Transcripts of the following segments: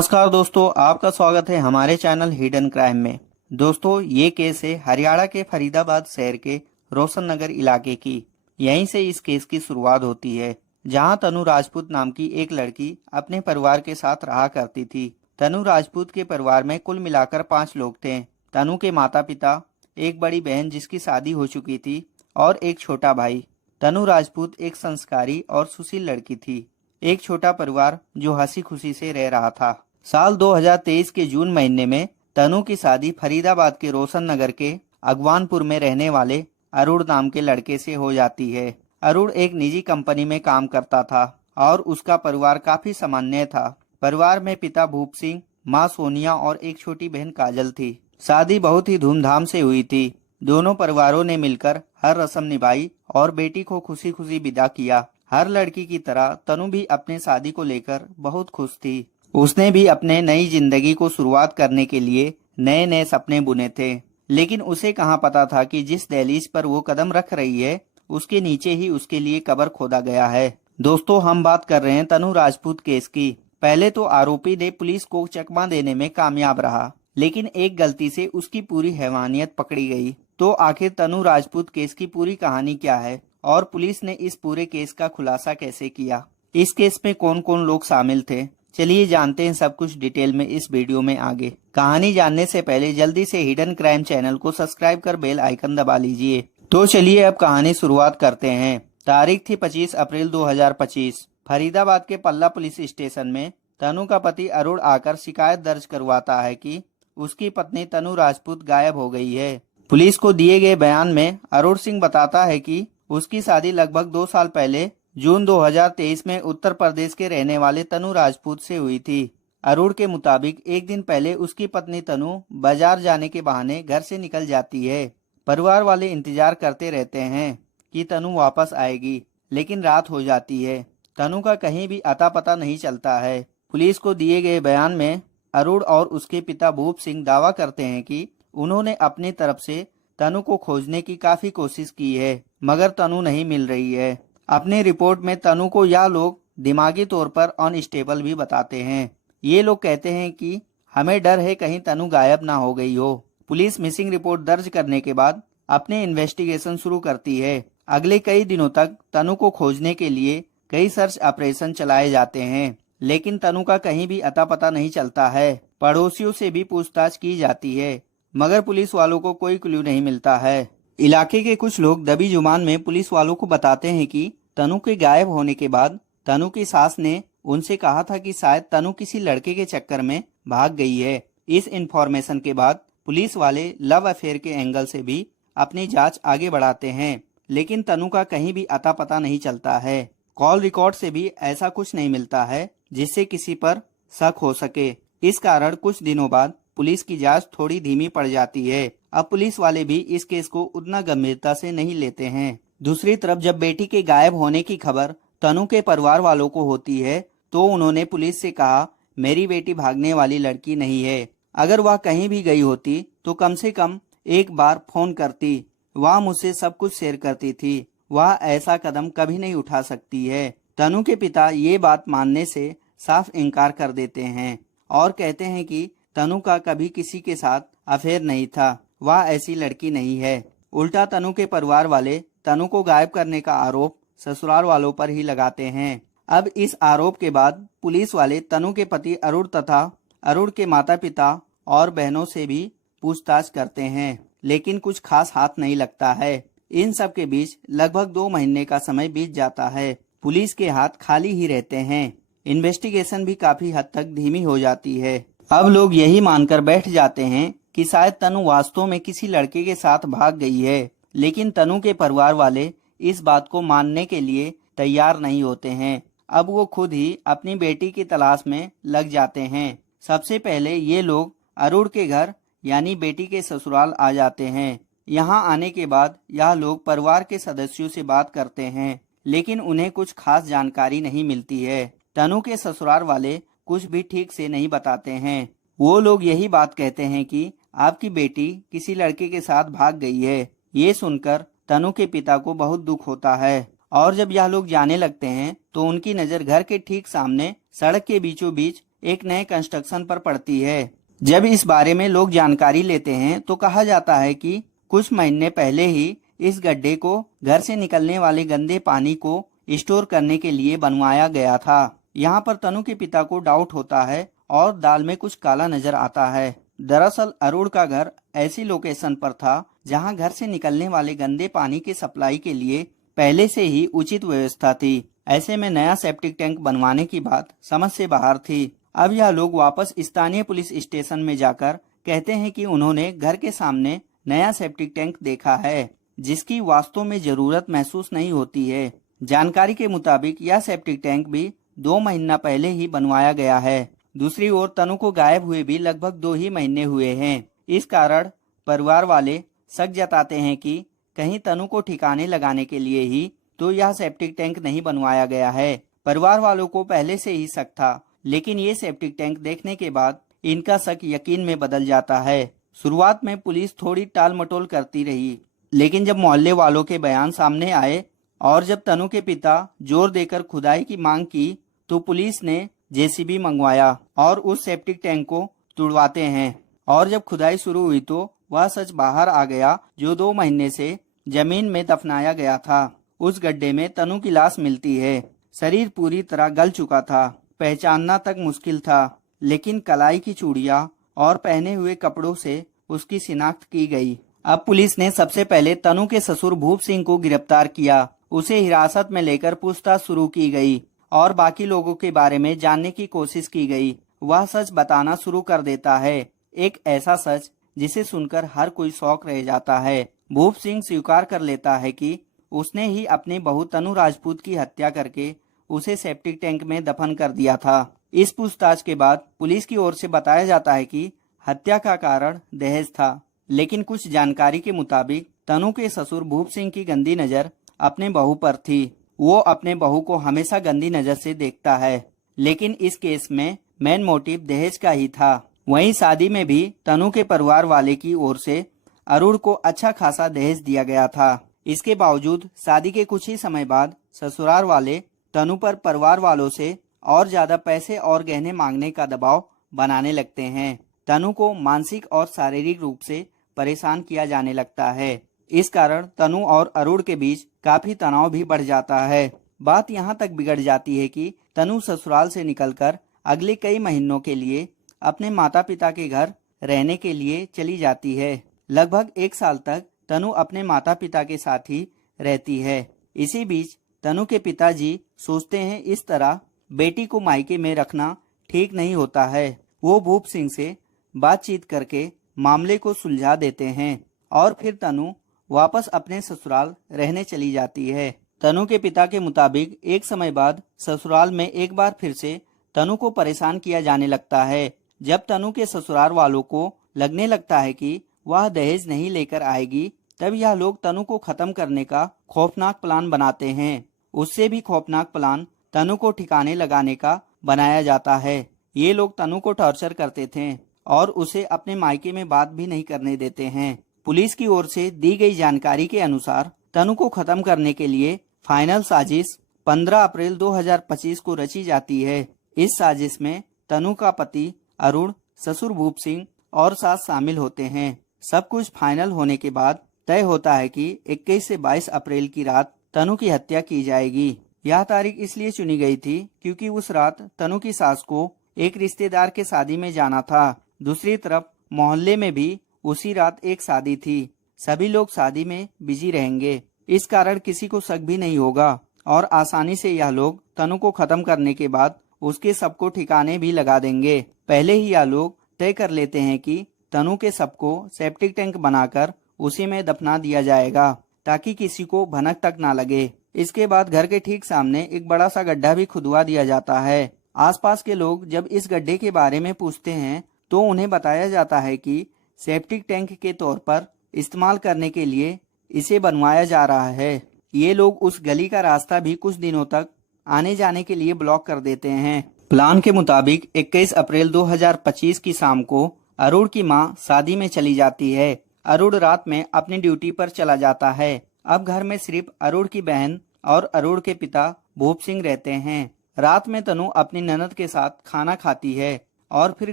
नमस्कार दोस्तों, आपका स्वागत है हमारे चैनल हिडन क्राइम में। दोस्तों, ये केस है हरियाणा के फरीदाबाद शहर के रोशन नगर इलाके की। यहीं से इस केस की शुरुआत होती है, जहां तनु राजपूत नाम की एक लड़की अपने परिवार के साथ रहा करती थी। तनु राजपूत के परिवार में कुल मिलाकर 5 लोग थे। तनु के माता पिता, एक बड़ी बहन जिसकी शादी हो चुकी थी और एक छोटा भाई। तनु राजपूत एक संस्कारी और सुशील लड़की थी। एक छोटा परिवार जो हंसी खुशी से रह रहा था। साल 2023 के जून महीने में तनु की शादी फरीदाबाद के रोशन नगर के अगवानपुर में रहने वाले अरुण नाम के लड़के से हो जाती है। अरुण एक निजी कंपनी में काम करता था और उसका परिवार काफी सामान्य था। परिवार में पिता भूप सिंह, माँ सोनिया और एक छोटी बहन काजल थी। शादी बहुत ही धूमधाम से हुई थी। दोनों परिवारों ने मिलकर हर रस्म निभाई और बेटी को खुशी खुशी विदा किया। हर लड़की की तरह तनु भी अपने शादी को लेकर बहुत खुश थी। उसने भी अपने नई जिंदगी को शुरुआत करने के लिए नए नए सपने बुने थे, लेकिन उसे कहाँ पता था कि जिस दहलीज पर वो कदम रख रही है उसके नीचे ही उसके लिए कब्र खोदा गया है। दोस्तों, हम बात कर रहे हैं तनु राजपूत केस की। पहले तो आरोपी ने पुलिस को चकमा देने में कामयाब रहा, लेकिन एक गलती से उसकी पूरी हैवानियत पकड़ी गई। तो आखिर तनु राजपूत केस की पूरी कहानी क्या है और पुलिस ने इस पूरे केस का खुलासा कैसे किया? इस केस में कौन कौन लोग शामिल थे? चलिए जानते हैं सब कुछ डिटेल में इस वीडियो में आगे। कहानी जानने से पहले जल्दी से हिडन क्राइम चैनल को सब्सक्राइब कर बेल आइकन दबा लीजिए। तो चलिए अब कहानी शुरुआत करते हैं। तारीख थी 25 अप्रैल 2025। फरीदाबाद के पल्ला पुलिस स्टेशन में तनु का पति अरुण आकर शिकायत दर्ज करवाता है कि उसकी पत्नी तनु राजपूत गायब हो गई है। पुलिस को दिए गए बयान में अरुण सिंह बताता है कि उसकी शादी लगभग 2 साल पहले जून 2023 में उत्तर प्रदेश के रहने वाले तनु राजपूत से हुई थी। अरुण के मुताबिक एक दिन पहले उसकी पत्नी तनु बाजार जाने के बहाने घर से निकल जाती है। परिवार वाले इंतजार करते रहते हैं कि तनु वापस आएगी, लेकिन रात हो जाती है। तनु का कहीं भी अता पता नहीं चलता है। पुलिस को दिए गए बयान में अरुण और उसके पिता भूप सिंह दावा करते हैं कि उन्होंने अपनी तरफ से तनु को खोजने की काफी कोशिश की है, मगर तनु नहीं मिल रही है। अपनी रिपोर्ट में तनु को यह लोग दिमागी तौर पर अनस्टेबल भी बताते हैं। ये लोग कहते हैं कि हमें डर है कहीं तनु गायब ना हो गई हो। पुलिस मिसिंग रिपोर्ट दर्ज करने के बाद अपने इन्वेस्टिगेशन शुरू करती है। अगले कई दिनों तक तनु को खोजने के लिए कई सर्च ऑपरेशन चलाए जाते हैं, लेकिन तनु का कहीं भी अता पता नहीं चलता है। पड़ोसियों से भी पूछताछ की जाती है, मगर पुलिस वालों को कोई क्लू नहीं मिलता है। इलाके के कुछ लोग दबी जुबान में पुलिस वालों को बताते हैं कि तनु के गायब होने के बाद तनु की सास ने उनसे कहा था कि शायद तनु किसी लड़के के चक्कर में भाग गई है। इस इंफॉर्मेशन के बाद पुलिस वाले लव अफेयर के एंगल से भी अपनी जांच आगे बढ़ाते हैं, लेकिन तनु का कहीं भी अता पता नहीं चलता है। कॉल रिकॉर्ड से भी ऐसा कुछ नहीं मिलता है जिससे किसी पर शक हो सके। इस कारण कुछ दिनों बाद पुलिस की जांच थोड़ी धीमी पड़ जाती है। अब पुलिस वाले भी इस केस को उतना गंभीरता से नहीं लेते हैं। दूसरी तरफ जब बेटी के गायब होने की खबर तनु के परिवार वालों को होती है, तो उन्होंने पुलिस से कहा, मेरी बेटी भागने वाली लड़की नहीं है। अगर वह कहीं भी गई होती तो कम से कम एक बार फोन करती। वह मुझसे सब कुछ शेयर करती थी। वह ऐसा कदम कभी नहीं उठा सकती है। तनु के पिता ये बात मानने से साफ इनकार कर देते हैं और कहते हैं कि तनु का कभी किसी के साथ अफेयर नहीं था। वह ऐसी लड़की नहीं है। उल्टा तनु के परिवार वाले तनु को गायब करने का आरोप ससुराल वालों पर ही लगाते हैं। अब इस आरोप के बाद पुलिस वाले तनु के पति अरुण तथा अरुण के माता पिता और बहनों से भी पूछताछ करते हैं, लेकिन कुछ खास हाथ नहीं लगता है। इन सब के बीच लगभग 2 महीने का समय बीत जाता है। पुलिस के हाथ खाली ही रहते हैं। इन्वेस्टिगेशन भी काफी हद तक धीमी हो जाती है। अब लोग यही मानकर बैठ जाते हैं कि शायद तनु वास्तव में किसी लड़के के साथ भाग गई है, लेकिन तनु के परिवार वाले इस बात को मानने के लिए तैयार नहीं होते हैं। अब वो खुद ही अपनी बेटी की तलाश में लग जाते हैं। सबसे पहले ये लोग अरुण के घर यानी बेटी के ससुराल आ जाते हैं। यहाँ आने के बाद यह लोग परिवार के सदस्यों से बात करते हैं, लेकिन उन्हें कुछ खास जानकारी नहीं मिलती है। तनु के ससुराल वाले कुछ भी ठीक से नहीं बताते हैं। वो लोग यही बात कहते हैं कि आपकी बेटी किसी लड़के के साथ भाग गई है। ये सुनकर तनु के पिता को बहुत दुख होता है और जब यह लोग जाने लगते हैं तो उनकी नजर घर के ठीक सामने सड़क के बीचों बीच एक नए कंस्ट्रक्शन पर पड़ती है। जब इस बारे में लोग जानकारी लेते हैं तो कहा जाता है कि कुछ महीने पहले ही इस गड्ढे को घर से निकलने वाले गंदे पानी को स्टोर करने के लिए बनवाया गया था। यहाँ पर तनु के पिता को डाउट होता है और दाल में कुछ काला नजर आता है। दरअसल अरुण का घर ऐसी लोकेशन पर था जहाँ घर से निकलने वाले गंदे पानी के सप्लाई के लिए पहले से ही उचित व्यवस्था थी। ऐसे में नया सेप्टिक टैंक बनवाने की बात समझ से बाहर थी। अब यह लोग वापस स्थानीय पुलिस स्टेशन में जाकर कहते हैं कि उन्होंने घर के सामने नया सेप्टिक टैंक देखा है, जिसकी वास्तव में जरूरत महसूस नहीं होती है। जानकारी के मुताबिक यह सेप्टिक टैंक भी 2 महीना पहले ही बनवाया गया है। दूसरी ओर तनु को गायब हुए भी लगभग 2 ही महीने हुए हैं। इस कारण परिवार वाले शक जताते हैं कि कहीं तनु को ठिकाने लगाने के लिए ही तो यह सेप्टिक टैंक नहीं बनवाया गया है। परिवार वालों को पहले से ही शक था, लेकिन ये सेप्टिक टैंक देखने के बाद इनका शक यकीन में बदल जाता है। शुरुआत में पुलिस थोड़ी टाल मटोल करती रही, लेकिन जब मोहल्ले वालों के बयान सामने आए और जब तनु के पिता जोर देकर खुदाई की मांग की तो पुलिस ने जेसीबी मंगवाया और उस सेप्टिक टैंक को तुड़वाते हैं। और जब खुदाई शुरू हुई तो वह सच बाहर आ गया जो 2 महीने से जमीन में दफनाया गया था। उस गड्ढे में तनु की लाश मिलती है। शरीर पूरी तरह गल चुका था, पहचानना तक मुश्किल था, लेकिन कलाई की चूड़ियां और पहने हुए कपड़ों से उसकी शिनाख्त की गई। अब पुलिस ने सबसे पहले तनु के ससुर भूप सिंह को गिरफ्तार किया। उसे हिरासत में लेकर पूछताछ शुरू की गई और बाकी लोगों के बारे में जानने की कोशिश की गई। वह सच बताना शुरू कर देता है, एक ऐसा सच जिसे सुनकर हर कोई शौक रह जाता है। भूप सिंह स्वीकार कर लेता है कि उसने ही अपनी बहू तनु राजपूत की हत्या करके उसे सेप्टिक टैंक में दफन कर दिया था। इस पूछताछ के बाद पुलिस की ओर से बताया जाता है कि हत्या का कारण दहेज था, लेकिन कुछ जानकारी के मुताबिक तनु के ससुर भूप सिंह की गंदी नजर अपने बहू पर थी। वो अपने बहू को हमेशा गंदी नजर से देखता है, लेकिन इस केस में मेन मोटिव दहेज का ही था। वहीं शादी में भी तनु के परिवार वाले की ओर से अरुण को अच्छा खासा दहेज दिया गया था। इसके बावजूद शादी के कुछ ही समय बाद ससुराल वाले तनु पर परिवार वालों से और ज्यादा पैसे और गहने मांगने का दबाव बनाने लगते हैं। तनु को मानसिक और शारीरिक रूप से परेशान किया जाने लगता है। इस कारण तनु और अरुण के बीच काफी तनाव भी बढ़ जाता है। बात यहाँ तक बिगड़ जाती है कि तनु ससुराल से निकलकर अगले कई महीनों के लिए अपने माता पिता के घर रहने के लिए चली जाती है। लगभग 1 साल तक तनु अपने माता पिता के साथ ही रहती है। इसी बीच तनु के पिताजी सोचते हैं इस तरह बेटी को मायके में रखना ठीक नहीं होता है। वो भूप सिंह से बातचीत करके मामले को सुलझा देते हैं और फिर तनु वापस अपने ससुराल रहने चली जाती है। तनु के पिता के मुताबिक एक समय बाद ससुराल में एक बार फिर से तनु को परेशान किया जाने लगता है। जब तनु के ससुराल वालों को लगने लगता है कि वह दहेज नहीं लेकर आएगी, तब यह लोग तनु को खत्म करने का खौफनाक प्लान बनाते हैं। उससे भी खौफनाक प्लान तनु को ठिकाने लगाने का बनाया जाता है। ये लोग तनु को टॉर्चर करते थे और उसे अपने मायके में बात भी नहीं करने देते हैं। पुलिस की ओर से दी गई जानकारी के अनुसार तनु को खत्म करने के लिए फाइनल साजिश 15 अप्रैल 2025 को रची जाती है। इस साजिश में तनु का पति अरुण, ससुर भूप सिंह और सास शामिल होते हैं। सब कुछ फाइनल होने के बाद तय होता है कि 21 से 22 अप्रैल की रात तनु की हत्या की जाएगी। यह तारीख इसलिए चुनी गई थी क्योंकि उस रात तनु की सास को एक रिश्तेदार के शादी में जाना था। दूसरी तरफ मोहल्ले में भी उसी रात एक शादी थी। सभी लोग शादी में बिजी रहेंगे, इस कारण किसी को शक भी नहीं होगा और आसानी से यह लोग तनु को खत्म करने के बाद उसके शव को ठिकाने भी लगा देंगे। पहले ही यह लोग तय कर लेते हैं कि तनु के शव को सेप्टिक टैंक बनाकर उसी में दफना दिया जाएगा ताकि किसी को भनक तक ना लगे। इसके बाद घर के ठीक सामने एक बड़ा सा गड्ढा भी खुदवा दिया जाता है। आसपास के लोग जब इस गड्ढे के बारे में पूछते हैं तो उन्हें बताया जाता है कि सेप्टिक टैंक के तौर पर इस्तेमाल करने के लिए इसे बनवाया जा रहा है। ये लोग उस गली का रास्ता भी कुछ दिनों तक आने जाने के लिए ब्लॉक कर देते हैं। प्लान के मुताबिक 21 अप्रैल 2025 की शाम को अरुण की मां शादी में चली जाती है। अरुण रात में अपनी ड्यूटी पर चला जाता है। अब घर में सिर्फ अरुण की बहन और अरुण के पिता भूप सिंह रहते हैं। रात में तनु अपनी ननद के साथ खाना खाती है और फिर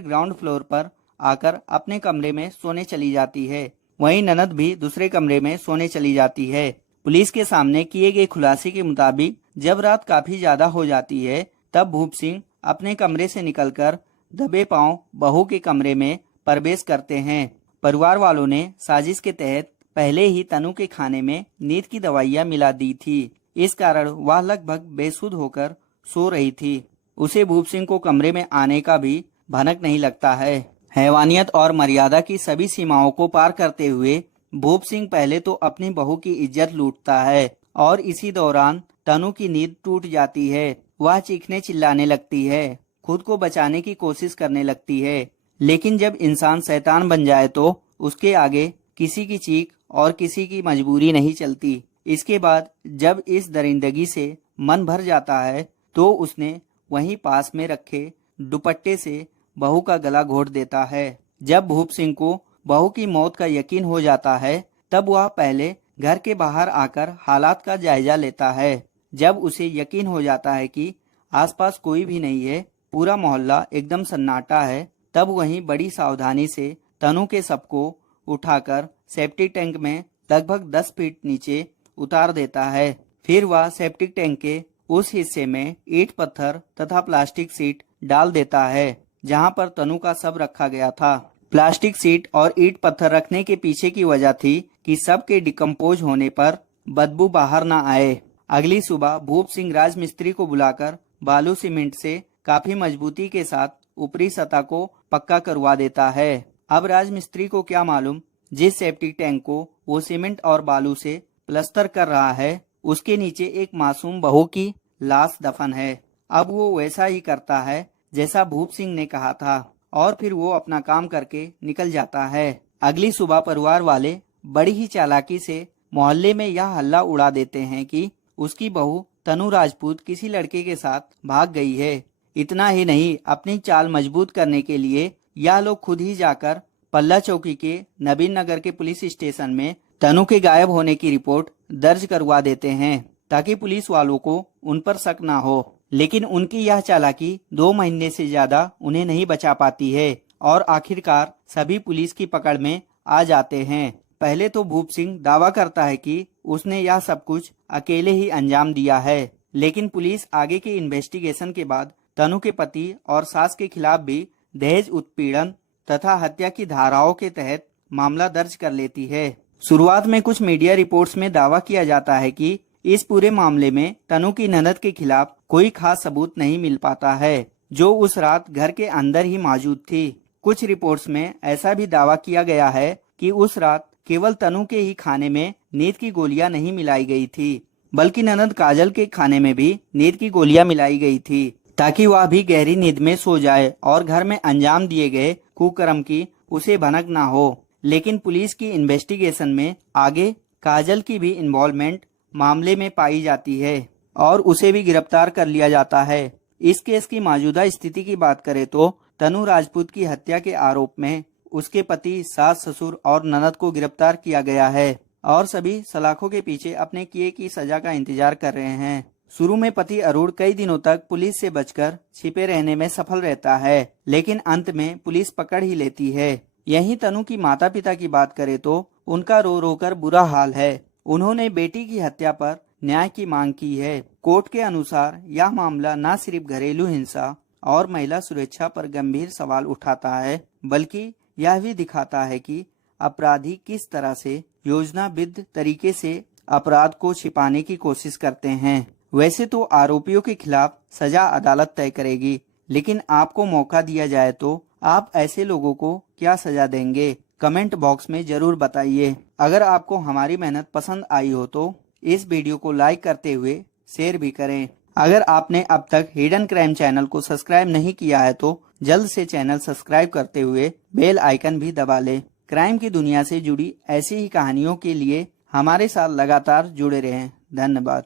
ग्राउंड फ्लोर पर आकर अपने कमरे में सोने चली जाती है। वहीं ननद भी दूसरे कमरे में सोने चली जाती है। पुलिस के सामने किए गए खुलासे के मुताबिक जब रात काफी ज्यादा हो जाती है तब भूप सिंह अपने कमरे से निकलकर दबे पांव बहू के कमरे में प्रवेश करते हैं। परिवार वालों ने साजिश के तहत पहले ही तनु के खाने में नींद की दवाइयां मिला दी थी। इस कारण वह लगभग बेसुध होकर सो रही थी। उसे भूप सिंह को कमरे में आने का भी भनक नहीं लगता है। हैवानियत और मर्यादा की सभी सीमाओं को पार करते हुए भूप सिंह पहले तो अपनी बहू की इज्जत लूटता है और इसी दौरान तनु की नींद टूट जाती है। वह चीखने चिल्लाने लगती है, खुद को बचाने की कोशिश करने लगती है। लेकिन जब इंसान शैतान बन जाए तो उसके आगे किसी की चीख और किसी की मजबूरी नहीं चलती। इसके बाद जब इस दरिंदगी से मन भर जाता है तो उसने वहीं पास में रखे दुपट्टे से बहू का गला घोट देता है। जब भूप सिंह को बहू की मौत का यकीन हो जाता है तब वह पहले घर के बाहर आकर हालात का जायजा लेता है। जब उसे यकीन हो जाता है कि आसपास कोई भी नहीं है, पूरा मोहल्ला एकदम सन्नाटा है, तब वहीं बड़ी सावधानी से तनु के शव को उठाकर सेप्टिक टैंक में लगभग 10 फीट नीचे उतार देता है। फिर वह सेप्टिक टैंक के उस हिस्से में ईंट पत्थर तथा प्लास्टिक सीट डाल देता है जहां पर तनु का शव रखा गया था। प्लास्टिक सीट और ईंट पत्थर रखने के पीछे की वजह थी कि शव के डिकम्पोज होने पर बदबू बाहर न आए। अगली सुबह भूप सिंह राजमिस्त्री को बुलाकर बालू सीमेंट से काफी मजबूती के साथ ऊपरी सतह को पक्का करवा देता है। अब राजमिस्त्री को क्या मालूम, जिस सेप्टिक टैंक को वो सीमेंट और बालू से प्लस्तर कर रहा है उसके नीचे एक मासूम बहू की लाश दफन है। अब वो वैसा ही करता है जैसा भूप सिंह ने कहा था और फिर वो अपना काम करके निकल जाता है। अगली सुबह परिवार वाले बड़ी ही चालाकी से मोहल्ले में यह हल्ला उड़ा देते हैं कि उसकी बहू तनु राजपूत किसी लड़के के साथ भाग गई है। इतना ही नहीं, अपनी चाल मजबूत करने के लिए यह लोग खुद ही जाकर पल्ला चौकी के नबीन नगर के पुलिस स्टेशन में तनु के गायब होने की रिपोर्ट दर्ज करवा देते हैं ताकि पुलिस वालों को उन पर शक ना हो। लेकिन उनकी यह चालाकी 2 महीने से ज्यादा उन्हें नहीं बचा पाती है और आखिरकार सभी पुलिस की पकड़ में आ जाते हैं। पहले तो भूप सिंह दावा करता है कि उसने यह सब कुछ अकेले ही अंजाम दिया है, लेकिन पुलिस आगे की इन्वेस्टिगेशन के बाद तनु के पति और सास के खिलाफ भी दहेज उत्पीड़न तथा हत्या की धाराओं के तहत मामला दर्ज कर लेती है। शुरुआत में कुछ मीडिया रिपोर्ट्स में दावा किया जाता है कि इस पूरे मामले में तनु की ननद के खिलाफ कोई खास सबूत नहीं मिल पाता है जो उस रात घर के अंदर ही मौजूद थी। कुछ रिपोर्ट्स में ऐसा भी दावा किया गया है कि उस रात केवल तनु के ही खाने में नींद की गोलियां नहीं मिलाई गई थी, बल्कि ननद काजल के खाने में भी नींद की गोलियां मिलाई गई थी ताकि वह भी गहरी नींद में सो जाए और घर में अंजाम दिए गए कुकर्म की उसे भनक ना हो। लेकिन पुलिस की इन्वेस्टिगेशन में आगे काजल की भी इन्वॉल्वमेंट मामले में पाई जाती है और उसे भी गिरफ्तार कर लिया जाता है। इस केस की मौजूदा स्थिति की बात करें तो तनु राजपूत की हत्या के आरोप में उसके पति, सास, ससुर और ननद को गिरफ्तार किया गया है और सभी सलाखों के पीछे अपने किए की सजा का इंतजार कर रहे हैं। शुरू में पति अरुण कई दिनों तक पुलिस से बचकर छिपे रहने में सफल रहता है, लेकिन अंत में पुलिस पकड़ ही लेती है। यहीं तनु की माता पिता की बात करें तो उनका रो रो कर बुरा हाल है। उन्होंने बेटी की हत्या पर न्याय की मांग की है। कोर्ट के अनुसार यह मामला न सिर्फ घरेलू हिंसा और महिला सुरक्षा पर गंभीर सवाल उठाता है, बल्कि यह भी दिखाता है कि अपराधी किस तरह से योजनाबद्ध तरीके से अपराध को छिपाने की कोशिश करते हैं। वैसे तो आरोपियों के खिलाफ सजा अदालत तय करेगी, लेकिन आपको मौका दिया जाए तो आप ऐसे लोगों को क्या सजा देंगे? कमेंट बॉक्स में जरूर बताइए। अगर आपको हमारी मेहनत पसंद आई हो तो इस वीडियो को लाइक करते हुए शेयर भी करें। अगर आपने अब तक हिडन क्राइम चैनल को सब्सक्राइब नहीं किया है तो जल्द से चैनल सब्सक्राइब करते हुए बेल आइकन भी दबा लें। क्राइम की दुनिया से जुड़ी ऐसी ही कहानियों के लिए हमारे साथ लगातार जुड़े रहें। धन्यवाद।